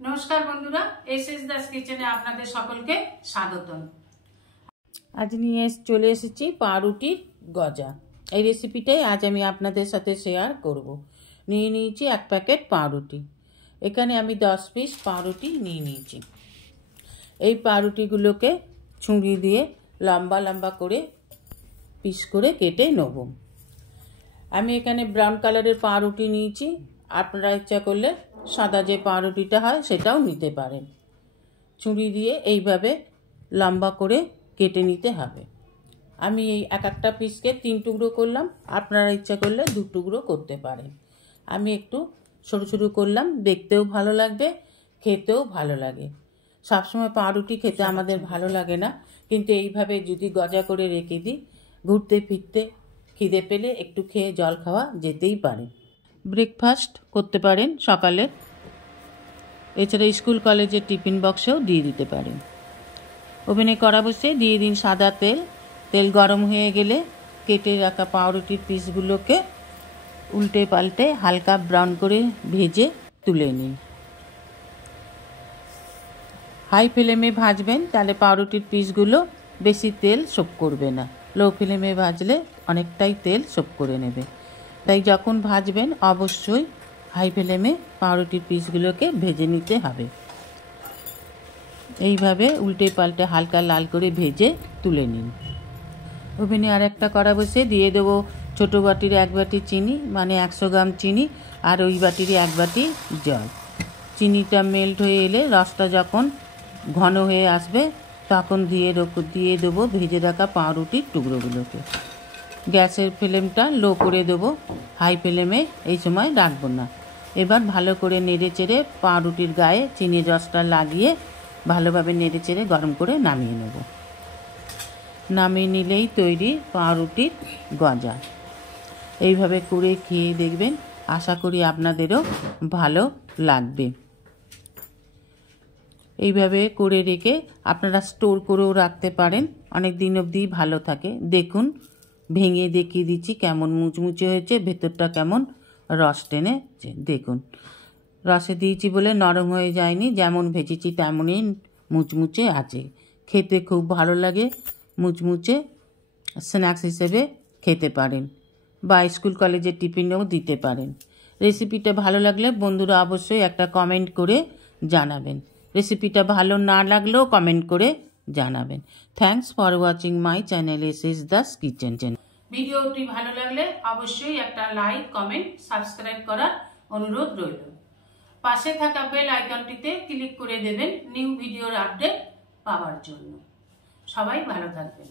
नमस्कार बंधुरा एसएस दास किचेने आपनादेर सकलके स्वागतम। आज निये चले एसेछि पाउरुटिर गजा। এই রেসিপিটাই আজ আমি আপনাদের সাথে শেয়ার করব। নিয়ে নিয়েছি এক প্যাকেট পাউরুটি। এখানে আমি 10 পিস পাউরুটি নিয়ে নিয়েছি। এই পাউরুটিগুলোকে ছুরি দিয়ে লম্বা লম্বা করে পিস করে কেটে নেব। আমি এখানে ব্রাউন কালারের পাউরুটি নিয়েছি, আপনারা ইচ্ছা করলে সাদা যে পাউরুটিটা হয় সেটাও নিতে পারেন। ছুরি দিয়ে এইভাবে লম্বা করে কেটে নিতে হবে। আমি এই এক একটা পিসকে 3 টুকরো করলাম, আপনারা ইচ্ছা করলে 2 টুকরো করতে পারেন। আমি একটু সরু সরু করলাম, দেখতেও ভালো লাগবে, খেতেও ভালো লাগে। সবসময় পাউরুটি খেতে আমাদের ভালো লাগে না, কিন্তু এইভাবে যদি গজা করে রেখে দিই, ঘুরতে ফিরতে খিদে পেলে একটু খেয়ে জল খাওয়া যেতেই পারে। ব্রেকফাস্ট করতে পারেন সকালে, এছাড়া স্কুল কলেজের টিফিন বক্সেও দিয়ে দিতে পারেন। ওভেনে কড়া বসিয়ে দিয়ে দিন সাদা তেল। তেল গরম হয়ে গেলে কেটে রাখা পাউরুটির পিসগুলোকে উল্টে পাল্টে হালকা ব্রাউন করে ভেজে তুলে নিন। হাই ফ্লেমে ভাজবেন, তাহলে পাউরুটির পিসগুলো বেশি তেল শোপ করবে না। লো ফ্লেমে ভাজলে অনেকটাই তেল শোপ করে নেবে। তাই যখন ভাজবেন অবশ্যই হাই ফ্লেমে পাউরুটির পিসগুলোকে ভেজে নিতে হবে। এইভাবে উল্টে পাল্টে হালকা লাল করে ভেজে তুলে নিন। ওভেনে আর একটা কড়া বসে দিয়ে দেবো ছোটো বাটির 1 বাটি চিনি, মানে 100 গ্রাম চিনি, আর ওই বাটির 1 বাটি জল। চিনিটা মেল্ট হয়ে এলে রসটা যখন ঘন হয়ে আসবে তখন দিয়ে দেবো ভেজে রাখা পাউরুটির টুকরোগুলোকে। গ্যাসের ফ্লেমটা লো করে দেবো, হাই ফ্লেমে এই সময় রাখবো না। এবার ভালো করে নেড়ে চেড়ে পাউরুটির গায়ে চিনির রসটা লাগিয়ে ভালোভাবে নেড়ে চেড়ে গরম করে নামিয়ে নেব। নামিয়ে নিলেই তৈরি পাউরুটির গজা। এইভাবে করে খেয়ে দেখবেন, আশা করি আপনাদেরও ভালো লাগবে। এইভাবে করে রেখে আপনারা স্টোর করেও রাখতে পারেন, অনেক দিন অবধি ভালো থাকে। দেখুন, ভেঙে দেখিয়ে দিচ্ছি কেমন মুচমুচে হয়েছে, ভেতরটা কেমন রস টেনেছে। দেখুন, রসে দিয়েছি বলে নরম হয়ে যায়নি, যেমন ভেজেছি তেমনই মুচমুচে আছে। খেতে খুব ভালো লাগে, মুচমুচে। স্ন্যাক্স হিসেবে খেতে পারেন বা স্কুল কলেজের টিফিনেও দিতে পারেন। রেসিপিটা ভালো লাগলে বন্ধুরা অবশ্যই একটা কমেন্ট করে জানাবেন। রেসিপিটা ভালো না লাগলেও কমেন্ট করে জানাবেন। Thanks for watching my channel SS Das kitchen channel. ভিডিওটি ভালো লাগলে অবশ্যই একটা লাইক, কমেন্ট, সাবস্ক্রাইব করার অনুরোধ রইল। পাশে থাকা বেল আইকনটিতে ক্লিক করে দেবেন নিউ ভিডিওর আপডেট পাওয়ার জন্য। সবাই ভালো থাকবেন।